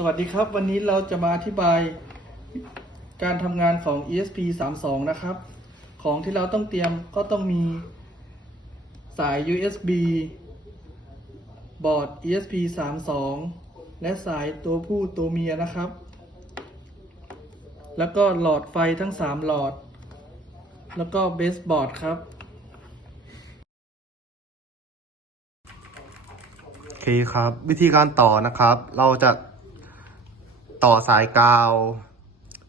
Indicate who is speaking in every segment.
Speaker 1: สวัสดีครับ วันนี้เราจะมาอธิบายการทำงานของ ESP 32นะครับ ของที่เราต้องเตรียมก็ต้องมีสาย USB บอร์ด ESP 32และสายตัวผู้ตัวเมียนะครับ แล้วก็หลอดไฟทั้ง 3 หลอด แล้วก็เบสบอร์ดครับ
Speaker 2: โอเคครับ วิธีการต่อนะครับ เราจะ ต่อสายกาว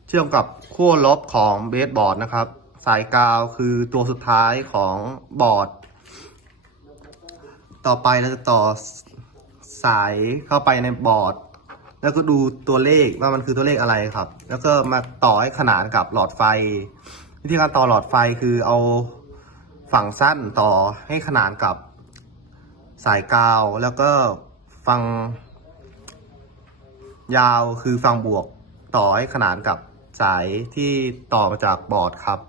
Speaker 2: เชื่อมกับขั้วลบของเบสบอร์ดนะครับ สายกาวคือตัวสุดท้ายของบอร์ด ต่อไปเราจะต่อสายเข้าไปในบอร์ด แล้วก็ดูตัวเลขว่ามันคือตัวเลขอะไรครับ แล้วก็มาต่อให้ขนานกับหลอดไฟ วิธีการต่อหลอดไฟคือเอาฝั่งสั้นต่อให้ขนานกับสายกาว แล้วก็ฟัง ยาวคือฟังบวกต่อให้ขนานกับสายที่ต่อมาจากบอร์ดครับ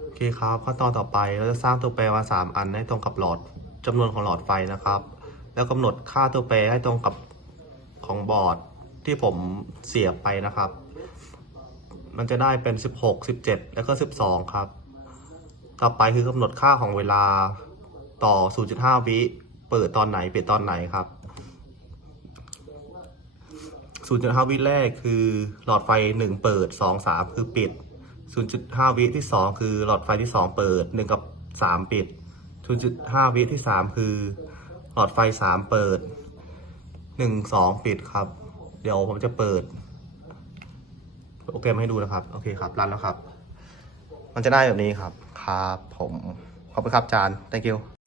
Speaker 2: โอเคครับขั้นตอนต่อไปเราจะสร้างตัวแปรมา 3 อันให้ตรงกับหลอดจำนวนของหลอดไฟนะครับ แล้วกำหนดค่าตัวแปรให้ตรงกับของบอร์ดที่ผมเสียบไปนะครับ มันจะได้เป็น 16 17 แล้วก็ 12 ครับ ต่อไปคือกำหนดค่าของเวลาต่อ 0.5 วิ เปิดตอนไหน ปิดตอนไหนครับ 0.5 วิแรกคือหลอดไฟ 1 เปิด 2 3 คือปิด 0.5 วิที่ 2 คือหลอดไฟที่ 2 เปิด 1 กับ 3 ปิด 0.5 วิที่ 3 คือ หลอดไฟ 3 เปิด 1 2 ปิดครับ เดี๋ยวผมจะเปิดโปรแกรมให้ดูนะครับ โอเคครับ รันแล้วครับ มันจะได้แบบนี้ครับ ครับผม ขอบคุณครับอาจารย์ thank you